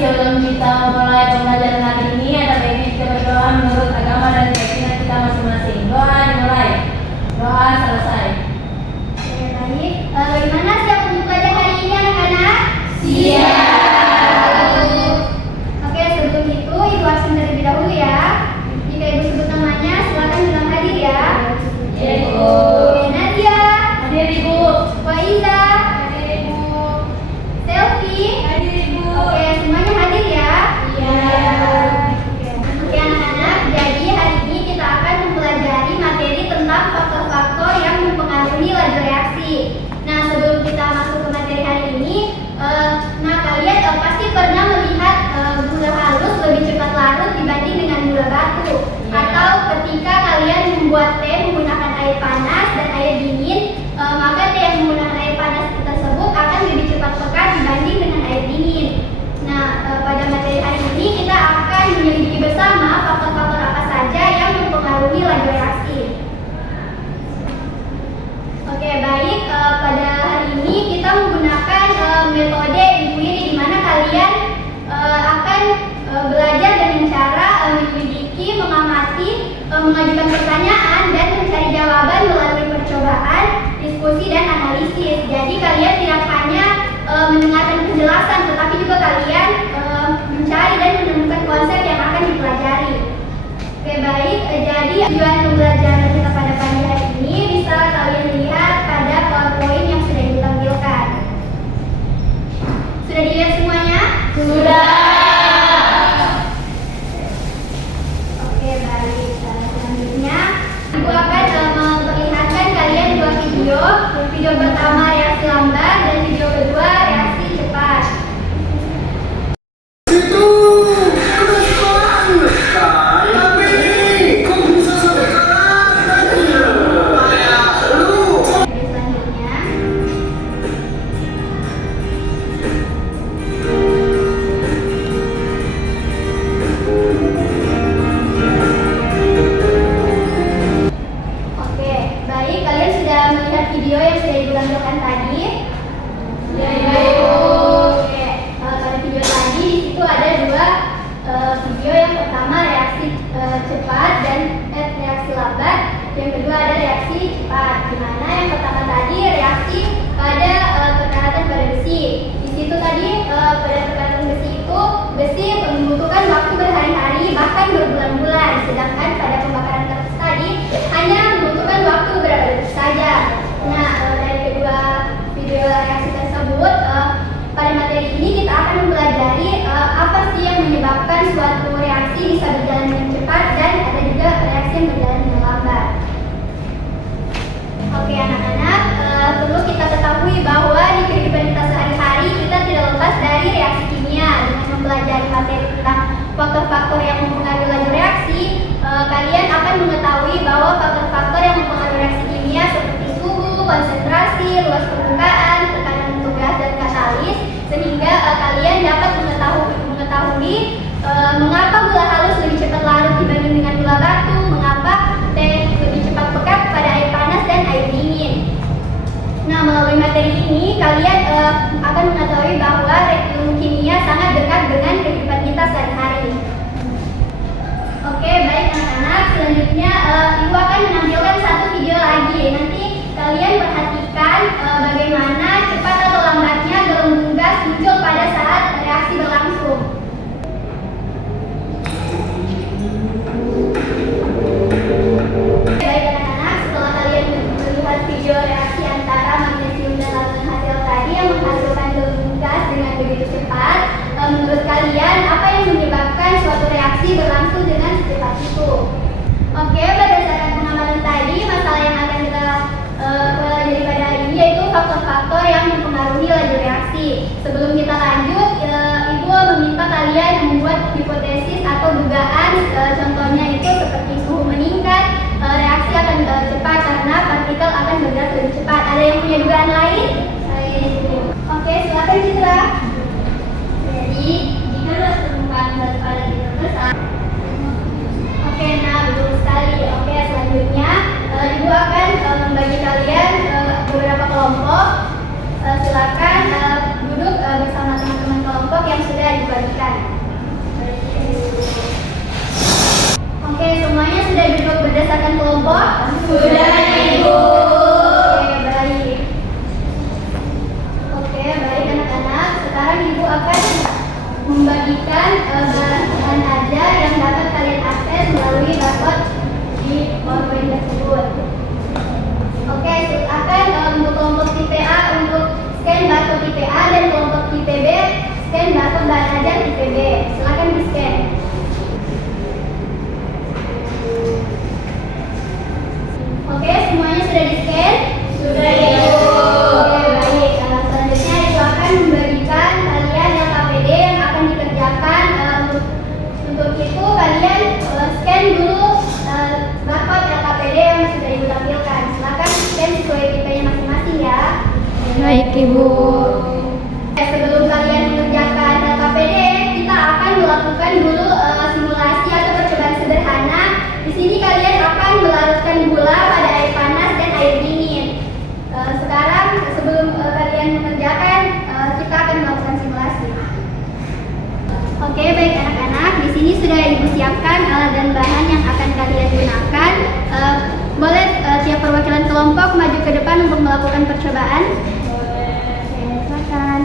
sebelum kita mulai pembelajaran hari ini, ada baiknya kita berdoa menurut agama dan keyakinan kita masing-masing. Doa dimulai. Doa selesai. Oke, baik. Bagaimana siap untuk belajar hari ini anak-anak? Siap. Oke, sebelum itu Ibu absen terlebih dahulu ya. Jika Ibu sebut namanya, silakan bilang hadir ya. Ya, Ibu. Oke, Nadia. Hadir, Ibu. Waiza. Hadir, Ibu. Selfie. Hadir, Ibu. Oke, semuanya hadir ya. Iya. Oke anak-anak, jadi hari ini kita akan mempelajari materi tentang faktor-faktor yang mempengaruhi laju reaksi. Nah, sebelum kita masuk ke materi hari ini, kalian pasti pernah melihat gula halus lebih cepat larut dibanding dengan gula batu. Atau ketika kalian membuat teh menggunakan air panas dan air dingin, maka teh yang menggunakan air panas tersebut akan lebih cepat pekat dibanding dengan air dingin. Nah, pada materi hari ini kita akan menyelidiki bersama faktor-faktor apa saja yang mempengaruhi laju reaksi. Oke, baik. Pada hari ini kita menggunakan metode inquiry di mana kalian akan belajar dengan cara menyelidiki, mengamati, mengajukan pertanyaan dan mencari jawaban melalui percobaan, diskusi dan analisis. Jadi kalian tidak hanya mendengarkan penjelasan, tetapi juga kalian mencari dan menemukan konsep yang akan dipelajari. Oke, baik. Jadi tujuan pembelajaran kita pada pagi hari ini bisa kalian lihat pada PowerPoint yang sudah ditampilkan. Sudah dilihat semuanya? Sudah. Oke, baik. Selanjutnya, Ibu akan memperlihatkan kalian dua video. Video pertama reaksi lambat dan video kedua reaksi cepat. Itu keras banget kan? Tapi kok bisa sampai keras? Lu Oke, selanjutnya. Oke, baik. Kalian sudah melihat video yang sudah Ibu tampilkan tadi? Ya, Ibu. Oke, pada video tadi di situ ada dua video. Yang pertama reaksi cepat dan reaksi lambat. Yang kedua ada reaksi cepat. Di mana yang pertama tadi reaksi pada kekaratan pada besi. Di situ tadi pada kekaratan besi itu besi membutuhkan waktu berhari-hari bahkan berbulan-bulan. Sedangkan pada pembakaran kertas tadi hanya membutuhkan waktu beberapa detik saja. Nah, dari kedua video reaksi tersebut, pada materi ini kita akan mempelajari apa sih yang menyebabkan suatu reaksi bisa berjalan dengan cepat dan ada juga reaksi yang berjalan dengan lambat. Oke anak-anak, perlu kita ketahui bahwa di kehidupan kita sehari-hari kita tidak lepas dari reaksi kimia. Dengan mempelajari materi tentang faktor-faktor yang mempengaruhi laju reaksi, kalian akan mengetahui bahwa faktor-faktor yang mempengaruhi reaksi kimia seperti suhu, konsentrasi, luas permukaan, tekanan untuk gas dan katalis, sehingga kalian dapat mengetahui mengapa gula halus lebih cepat larut dibanding dengan gula batu, mengapa teh lebih cepat pekat pada air panas dan air dingin. Nah, melalui materi ini kalian akan mengetahui bahwa ilmu kimia sangat dekat dengan kehidupan kita sehari-hari. Oke, baik anak-anak. Selanjutnya Ibu akan menampilkan satu video lagi. Nanti kalian perhatikan bagaimana cepat atau lambatnya gelembung gas muncul pada saat reaksi berlangsung. Baik anak-anak, setelah kalian melihat video reaksi antara magnesium dan larutan hasil tadi yang menghasilkan gelembung gas dengan begitu cepat, menurut kalian apa yang menyebabkan suatu reaksi berlangsung dengan secepat itu? Oke, berdasarkan pengamatan tadi, masalah yang akan kita pelajari pada hari ini yaitu faktor-faktor yang mempengaruhi laju reaksi. Sebelum kita lanjut, Ibu meminta kalian membuat hipotesis atau dugaan. Contohnya itu seperti suhu meningkat, reaksi akan cepat karena partikel akan bergerak lebih cepat. Ada yang punya dugaan lain? Oke, silakan Citra. Jadi, jika luas permukaan batu partikel besar. Oke, nah betul sekali. Oke, selanjutnya Ibu akan membagi kalian beberapa kelompok. Silakan duduk bersama teman-teman kelompok kelompok yang sudah dibagikan. Oke, semuanya sudah duduk berdasarkan kelompok? Sudah, Ibu. Oke, baik. Oke, baik anak-anak. Sekarang Ibu akan membagikan bahan ajar yang dapat kalian akses melalui barcode di PowerPoint tersebut. Oke, silakan untuk kelompok tipe A untuk scan barcode tipe A dan kelompok tipe B scan barcode bahan ajar tipe B. Silakan di scan. Oke, semuanya sudah di scan? Sudah, Ibu. Oke, baik. Selanjutnya Ibu akan membagikan kalian yang KPD yang akan dikerjakan. Untuk itu kalian scan dulu barcode LKPD yang sudah Ibu tampilkan. Silakan scan sesuai tipenya masing-masing ya. Baik, Ibu. Sebelum kalian mengerjakan LKPD, kita akan melakukan dulu simulasi atau percobaan sederhana. Di sini kalian akan melarutkan gula pada air panas dan air dingin. Sekarang sebelum kalian mengerjakan, kita akan melakukan simulasi. Oke, baik anak-anak. Di sini sudah Ibu siapkan alat dan bahan yang akan kalian gunakan. Boleh tiap perwakilan kelompok maju ke depan untuk melakukan percobaan. Oke, silakan.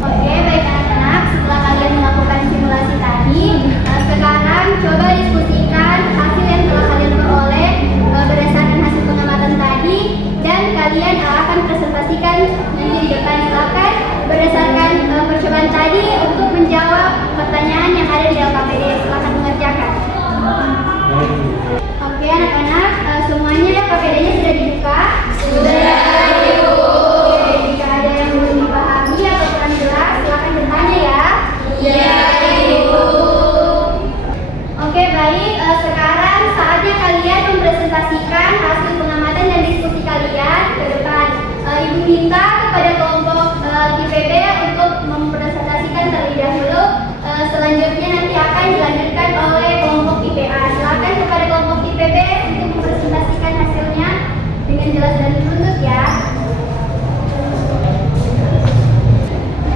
Oke, baik anak-anak. Setelah kalian melakukan simulasi tadi, sekarang coba diskusikan hasil yang telah kalian peroleh berdasarkan hasil pengamatan tadi, dan kalian akan presentasikan nanti di depan. Silakan berdasarkan percobaan tadi untuk menjawab pertanyaan yang ada di LKPD. Silakan mengerjakan. Oke anak-anak, semuanya LKPD-nya sudah dibuka? Sudah, Ibu. Oke, jika ada yang belum dipahami atau kurang jelas, silakan bertanya ya. Iya, Ibu. Oke, baik. Sekarang saatnya kalian mempresentasikan hasil pengamatan dan diskusi kalian ke depan. Ibu minta kepada kelompok tipe B untuk mempresentasikan terlebih dahulu. Selanjutnya nanti akan dilanjutkan oleh kelompok tipe A. Silakan kepada kelompok tipe B untuk mempresentasikan hasilnya dengan jelas dan runtut ya.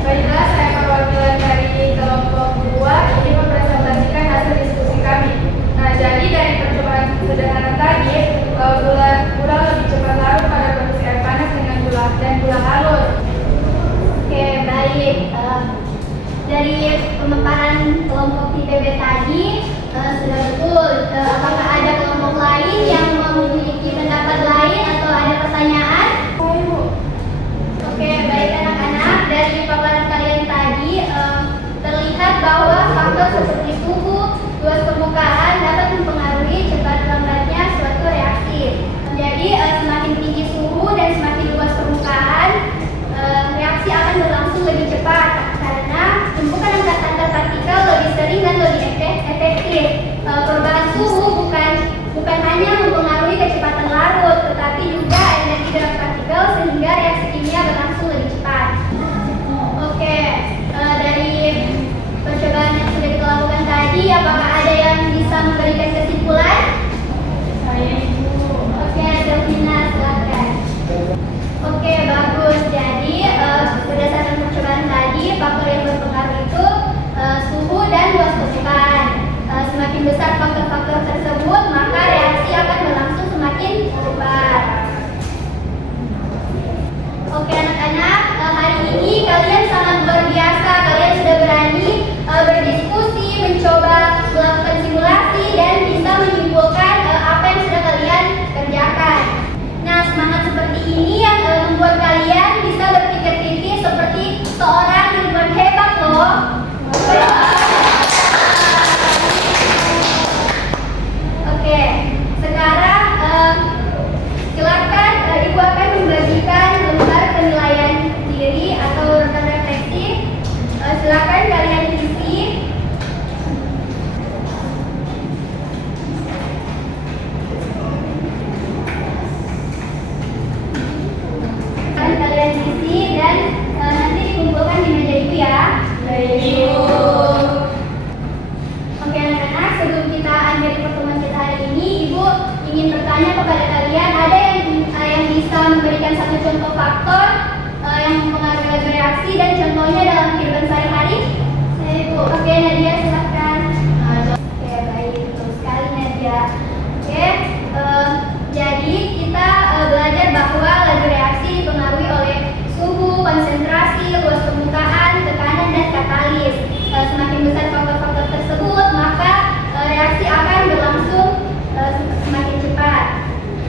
Baiklah, saya perwakilan dari kelompok 2 ingin mempresentasikan hasil diskusi kami. Nah, jadi dari percobaan sederhana tadi, gula lebih cepat larut pada kondisi air panas dengan gula dan gula halus. Oke, baik. Dari pemaparan kelompok tipe B tadi sudah betul. Apakah ada kelompok lain yang memiliki pendapat lain atau ada pertanyaan? Oke, baik anak-anak. Dari paparan kalian tadi terlihat bahwa faktor seperti suhu, luas permukaan dapat mempengaruhi cepat lambatnya suatu reaksi. Jadi semakin tinggi suhu dan semakin luas permukaan, reaksi akan berlangsung lebih cepat karena tumpukan antar partikel lebih sering dan lebih efektif. Perubahan suhu bukan hanya mempengaruhi kecepatan larut, tetapi juga energi dalam partikel sehingga reaksi kimia berlangsung lebih cepat. Oke, dari percobaan yang sudah kita lakukan tadi, apakah ada yang bisa kalian ada yang bisa memberikan satu contoh faktor yang mempengaruhi laju reaksi dan contohnya dalam kehidupan sehari-hari? Saya Ibu. Oke, Nadia silakan. Oke, baik, betul sekali Nadia. Oke, jadi kita belajar bahwa laju reaksi dipengaruhi oleh suhu, konsentrasi, luas permukaan, tekanan, dan katalis. Semakin besar faktor-faktor tersebut, maka reaksi akan berlangsung semakin cepat.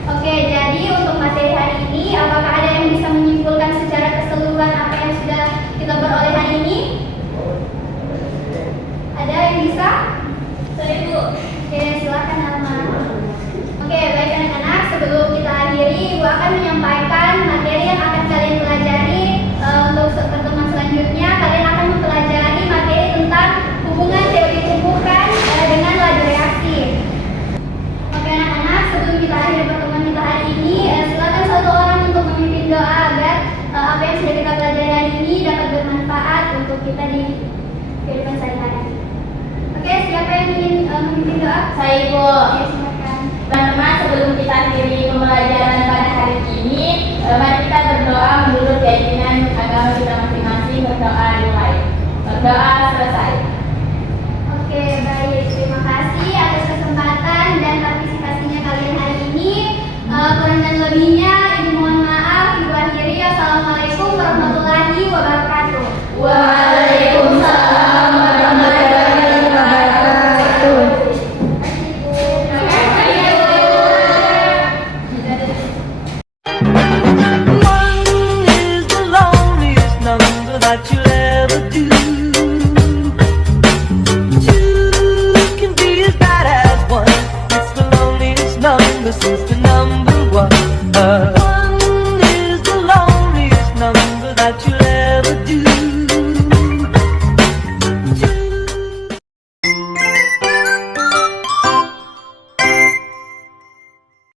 Oke, jadi untuk materi hari ini, apakah ada yang bisa menyimpulkan secara keseluruhan apa yang sudah kita peroleh hari ini? Ada yang bisa? Saya Ibu. Oke, silakan Alma. Oke, baik anak-anak, sebelum kita akhiri, Ibu akan menyampaikan materi yang akan kalian pelajari. Untuk pertemuan selanjutnya, kalian akan mempelajari materi tentang hubungan teori tumbukan dengan laju reaksi. Oke anak-anak, sebelum kita akhiri pertemuan kita hari ini, silakan satu orang untuk memimpin doa agar apa yang sudah kita pelajari hari ini dapat bermanfaat untuk kita di kehidupan sehari-hari. Oke, siapa yang ingin memimpin doa? Saya Ibu. Oke, silakan. Teman-teman, sebelum kita akhiri pembelajaran pada hari ini, mari kita berdoa menurut keyakinan agama kita masing-masing. Berdoa dimulai. Berdoa selesai. Oke, baik. Terima kasih atas kesempatan dan partisipasinya kalian hari ini. Kurang dan lebihnya, Ibu mohon maaf. Ibu akhiri. Assalamualaikum warahmatullahi wabarakatuh.